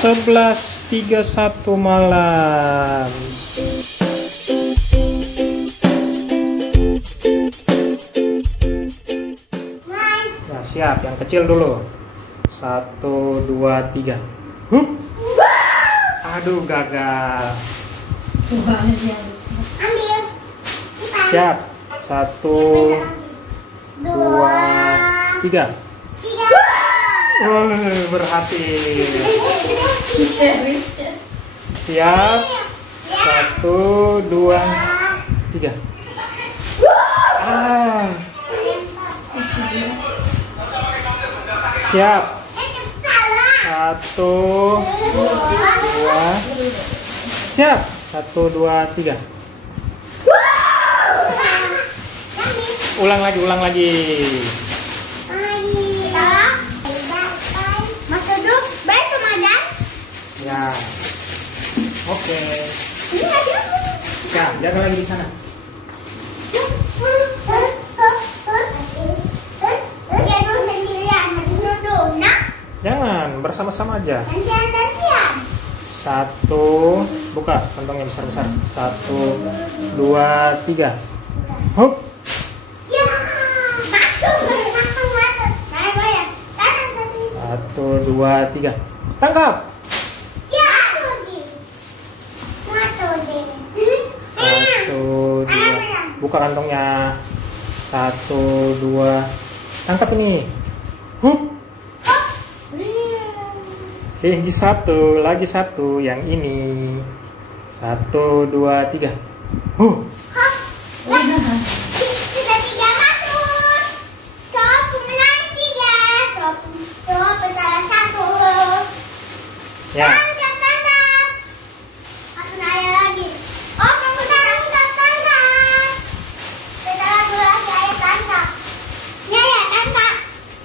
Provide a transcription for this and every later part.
11.31 malam. Nah, siap, yang kecil dulu. 1, 2, 3. Hup. Aduh, gagal. Ambil. Siap. 1, 2, 3. Berhasil. Siap. 1, 2, 3. Siap. 1, 2. Siap. 1, 2, 3. Ulang lagi. Ya, oke. Ya, jaga lagi di sana. Jangan, bersama-sama aja. 1, buka kantongnya besar-besar. 1, 2, 3. Hup. 1, 2, 3. Tangkap. 1, 2. Buka kantongnya. 1, 2. Tangkap ini. Hup. Lagi satu yang ini. 1, 2, 3. Ya.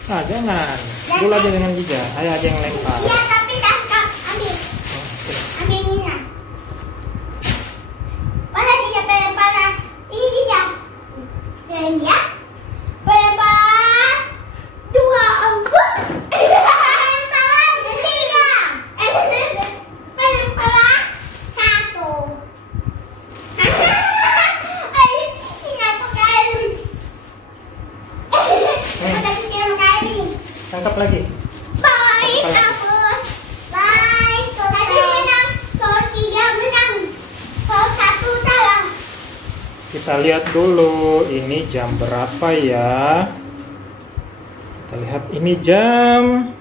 Ah, jangan. Dulu aja dengan Giga. Ayo aja yang lempar. Iya, tapi tangkap. Ambil. Ambil ini nah. Mana dia pelempar? Ini dia. Dan dia pelempar 2 angka. Pelemparan 3. Pelemparan 1. Tangkap lagi. Baik, Abus. Baik. Tadi menang. Kalau 3 menang. Kalau 1 salah. Kita lihat dulu ini jam berapa ya. Kita lihat ini jam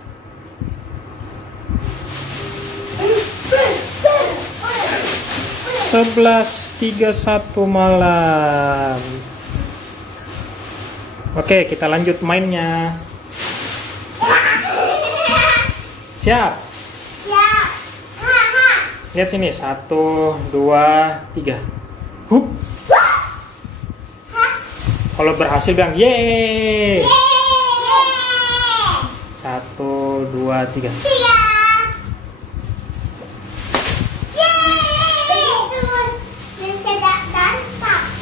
11.31 malam. Oke, kita lanjut mainnya. Siap. Siap. Lihat sini. 1, 2, 3. Hup. Kalau berhasil bilang yeay. 1, 2, 3.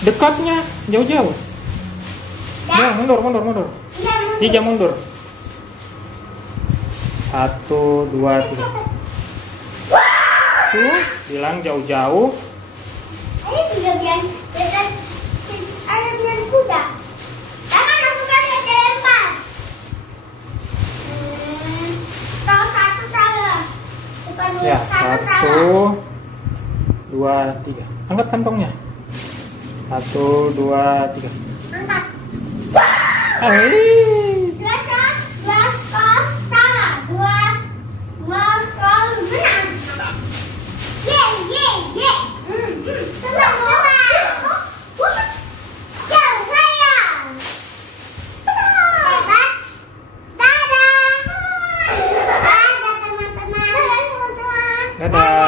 Dekatnya, jauh-jauh. Nah, mundur. Tiga mundur. 1, 2, 3. Tuh, bilang jauh-jauh. Ini juga bilang ada bilang kuda. Jangan lakukan yang dilempar. Kalau 1 salah. Ya, 1, 2, 3. Angkat kantongnya. 1, 2, 3. Angkat. Dadah.